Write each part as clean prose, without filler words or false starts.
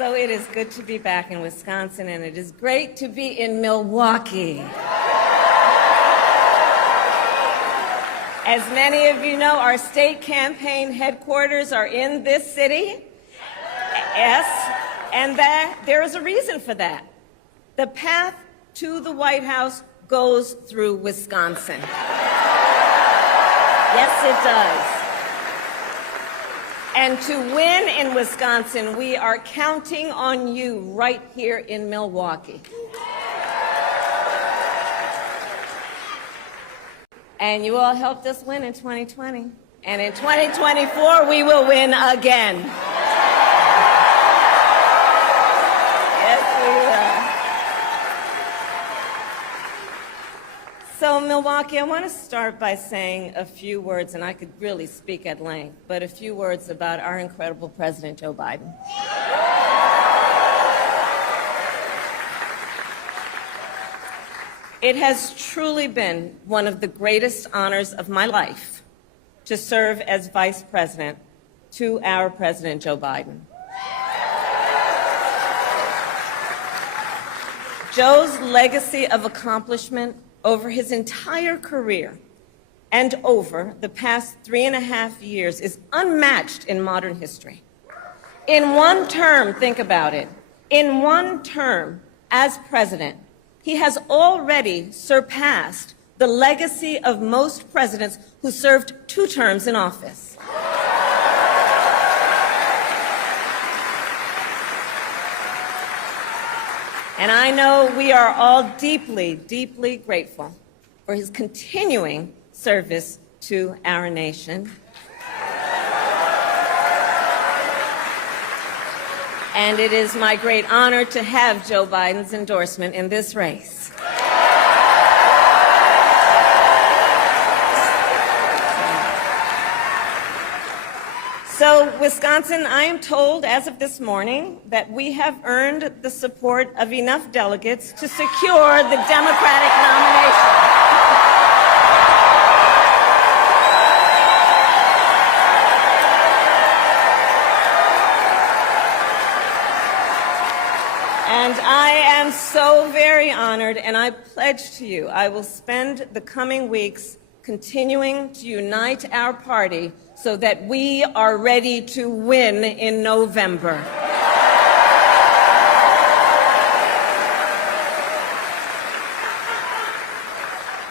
So it is good to be back in Wisconsin, and it is great to be in Milwaukee. As many of you know, our state campaign headquarters are in this city. Yes, and there is a reason for that. The path to the White House goes through Wisconsin. Yes, it does. And to win in Wisconsin, we are counting on you right here in Milwaukee. And you all helped us win in 2020. And in 2024, we will win again. Yes, we will. So, Milwaukee, I want to start by saying a few words, and I could really speak at length, but a few words about our incredible President Joe Biden. It has truly been one of the greatest honors of my life to serve as Vice President to our President Joe Biden. Joe's legacy of accomplishment over his entire career and over the past 3.5 years is unmatched in modern history. In one term, think about it, in one term as president, he has already surpassed the legacy of most presidents who served 2 terms in office. And I know we are all deeply, deeply grateful for his continuing service to our nation. And it is my great honor to have Joe Biden's endorsement in this race. So, Wisconsin, I am told as of this morning that we have earned the support of enough delegates to secure the Democratic nomination. And I am so very honored, and I pledge to you I will spend the coming weeks continuing to unite our party so that we are ready to win in November.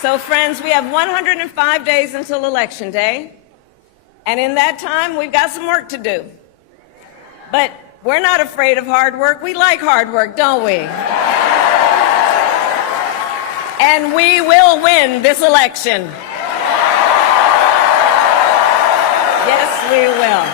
So, friends, we have 105 days until Election Day, and in that time, we've got some work to do. But we're not afraid of hard work. We like hard work, don't we? And we will win this election. Yes, we will.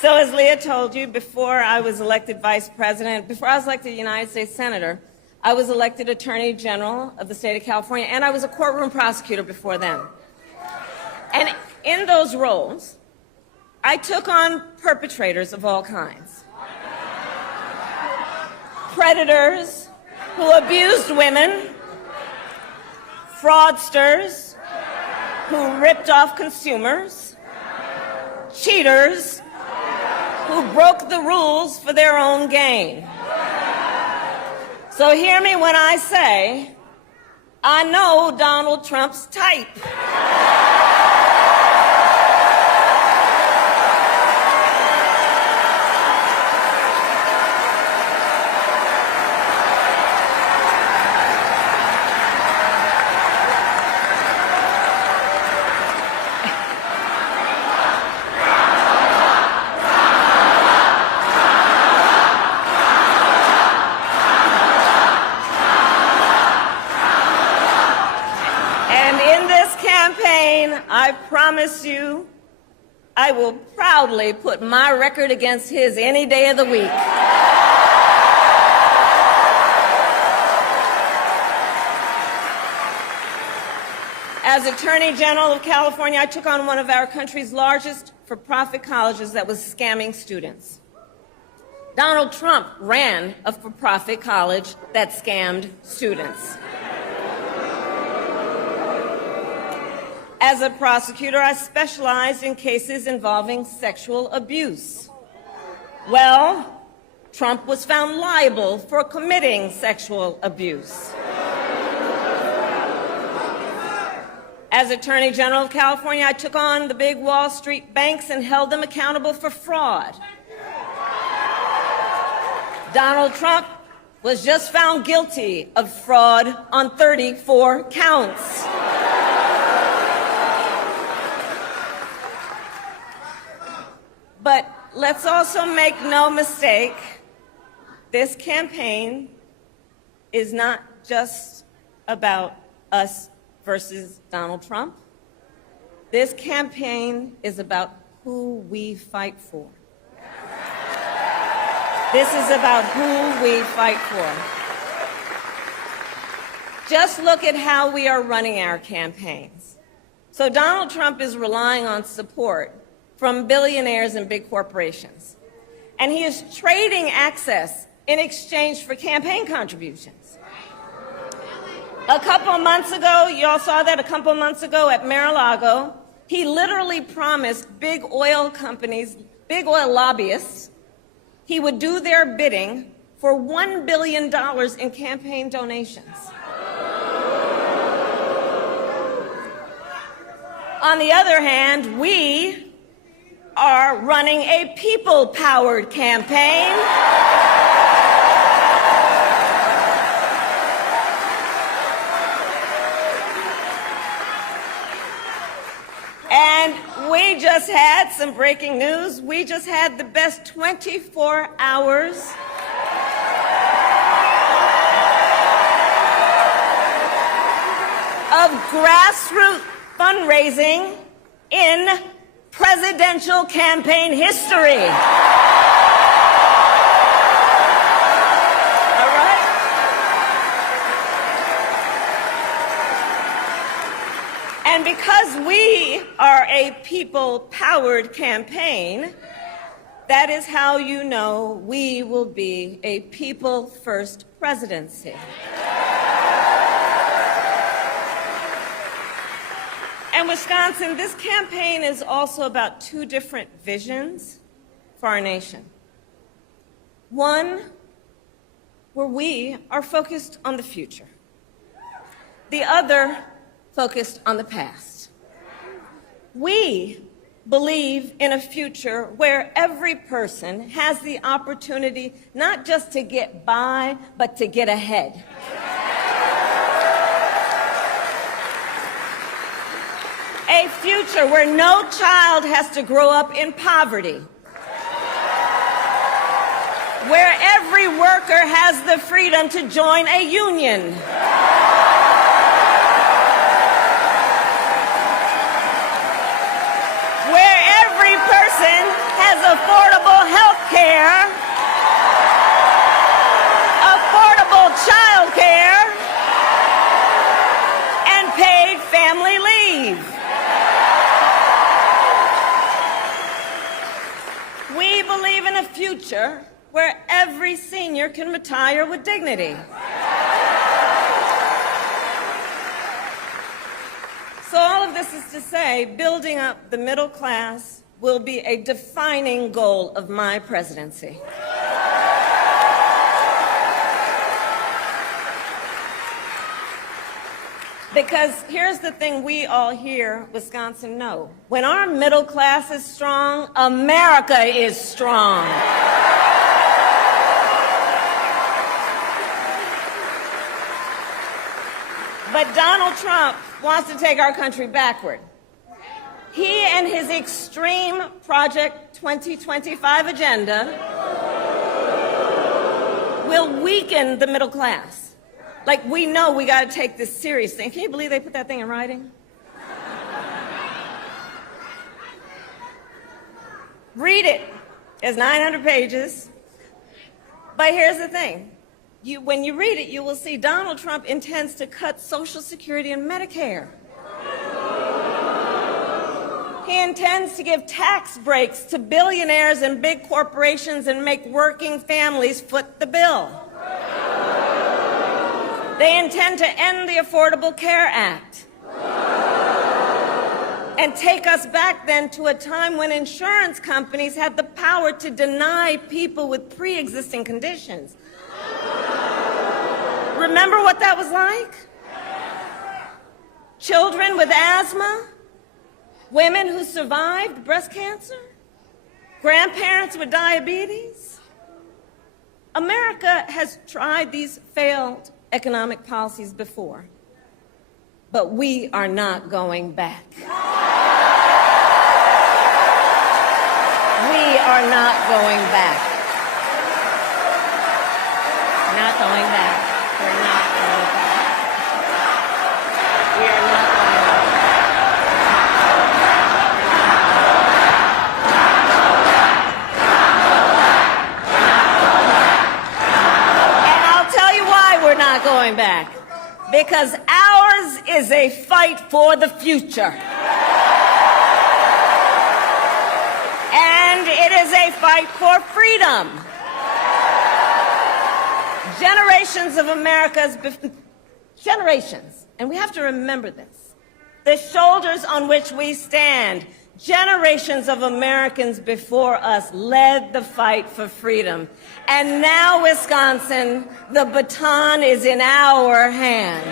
So as Leah told you, before I was elected Vice President, before I was elected United States Senator, I was elected Attorney General of the state of California, and I was a courtroom prosecutor before then. And in those roles, I took on perpetrators of all kinds. Predators who abused women, fraudsters who ripped off consumers, cheaters who broke the rules for their own gain. So hear me when I say, I know Donald Trump's type. I promise you, I will proudly put my record against his any day of the week. As Attorney General of California, I took on one of our country's largest for-profit colleges that was scamming students. Donald Trump ran a for-profit college that scammed students. As a prosecutor, I specialized in cases involving sexual abuse. Well, Trump was found liable for committing sexual abuse. As Attorney General of California, I took on the big Wall Street banks and held them accountable for fraud. Donald Trump was just found guilty of fraud on 34 counts. But let's also make no mistake, this campaign is not just about us versus Donald Trump. This campaign is about who we fight for. This is about who we fight for. Just look at how we are running our campaigns. So Donald Trump is relying on support from billionaires and big corporations. And he is trading access in exchange for campaign contributions. A couple of months ago, you all saw that a couple of months ago at Mar-a-Lago, he literally promised big oil companies, big oil lobbyists, he would do their bidding for $1 billion in campaign donations. On the other hand, we are running a people-powered campaign. And we just had some breaking news. We just had the best 24 hours of grassroots fundraising in presidential campaign history. All right? And because we are a people-powered campaign, that is how you know we will be a people-first presidency. And Wisconsin, this campaign is also about two different visions for our nation. One, where we are focused on the future. The other, focused on the past. We believe in a future where every person has the opportunity not just to get by, but to get ahead. A future where no child has to grow up in poverty. Where every worker has the freedom to join a union. Where every person has affordable health care, affordable child care, and paid family leave. We believe in a future where every senior can retire with dignity. So all of this is to say, building up the middle class will be a defining goal of my presidency. Because here's the thing we all here, Wisconsin, know. When our middle class is strong, America is strong. But Donald Trump wants to take our country backward. He and his extreme Project 2025 agenda will weaken the middle class. Like, we know we got to take this seriously. Can you believe they put that thing in writing? Read it. It's 900 pages. But here's the thing. When you read it, you will see Donald Trump intends to cut Social Security and Medicare. He intends to give tax breaks to billionaires and big corporations and make working families foot the bill. They intend to end the Affordable Care Act. and take us back then to a time when insurance companies had the power to deny people with pre-existing conditions. Remember what that was like? Children with asthma, women who survived breast cancer, grandparents with diabetes. America has tried these failed economic policies before, but we are not going back. We are not going back. Not going back. We're not going back. We are not going back. And I'll tell you why we're not going back. Because ours is a fight for the future. And it is a fight for freedom. Generations of America's, generations, and we have to remember this, the shoulders on which we stand, generations of Americans before us led the fight for freedom. And now, Wisconsin, the baton is in our hands.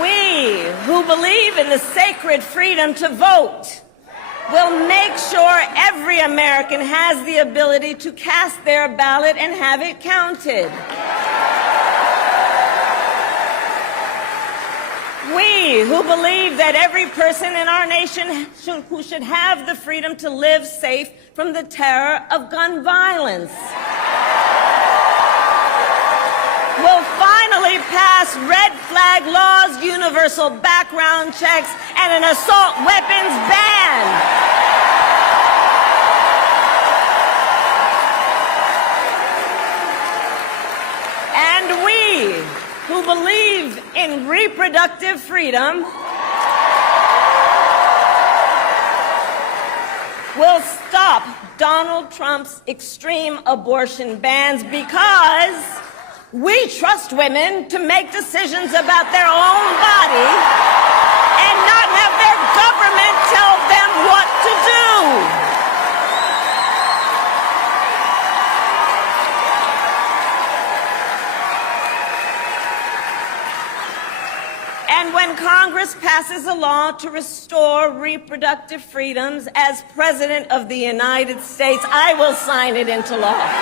We who believe in the sacred freedom to vote will make sure every American has the ability to cast their ballot and have it counted. We who believe that every person in our nation who should have the freedom to live safe from the terror of gun violence will finally pass red flag laws, universal background checks, and an assault weapons ban. And we who believe in reproductive freedom will stop Donald Trump's extreme abortion bans because we trust women to make decisions about their own body and not have their government tell them what to do. And when Congress passes a law to restore reproductive freedoms, as President of the United States, I will sign it into law.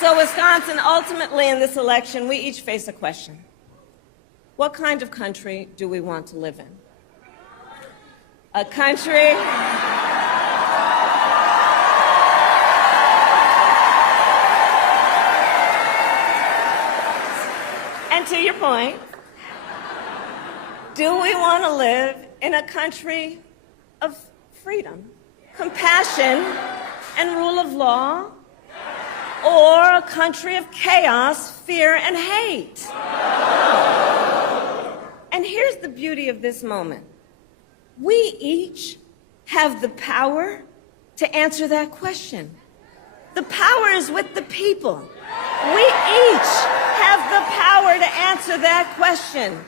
So, Wisconsin, ultimately in this election, we each face a question. What kind of country do we want to live in? A country and to your point, do we want to live in a country of freedom, compassion, and rule of law? Or a country of chaos, fear, and hate? And here's the beauty of this moment. We each have the power to answer that question. The power is with the people. We each have the power to answer that question.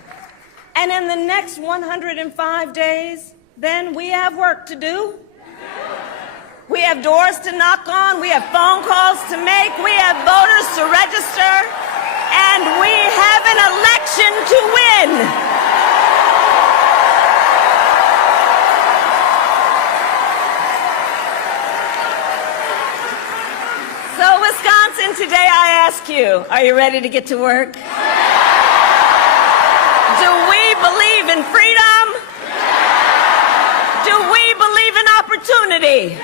And in the next 105 days, then we have work to do. We have doors to knock on, we have phone calls to make, we have voters to register, and we have an election to win. So, Wisconsin, today I ask you, are you ready to get to work? Do we believe in freedom? Do we believe in opportunity?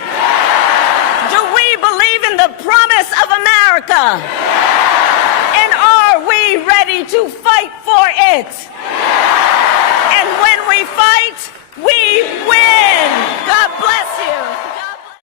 Do we believe in the promise of America? And are we ready to fight for it? And when we fight, we win. God bless you.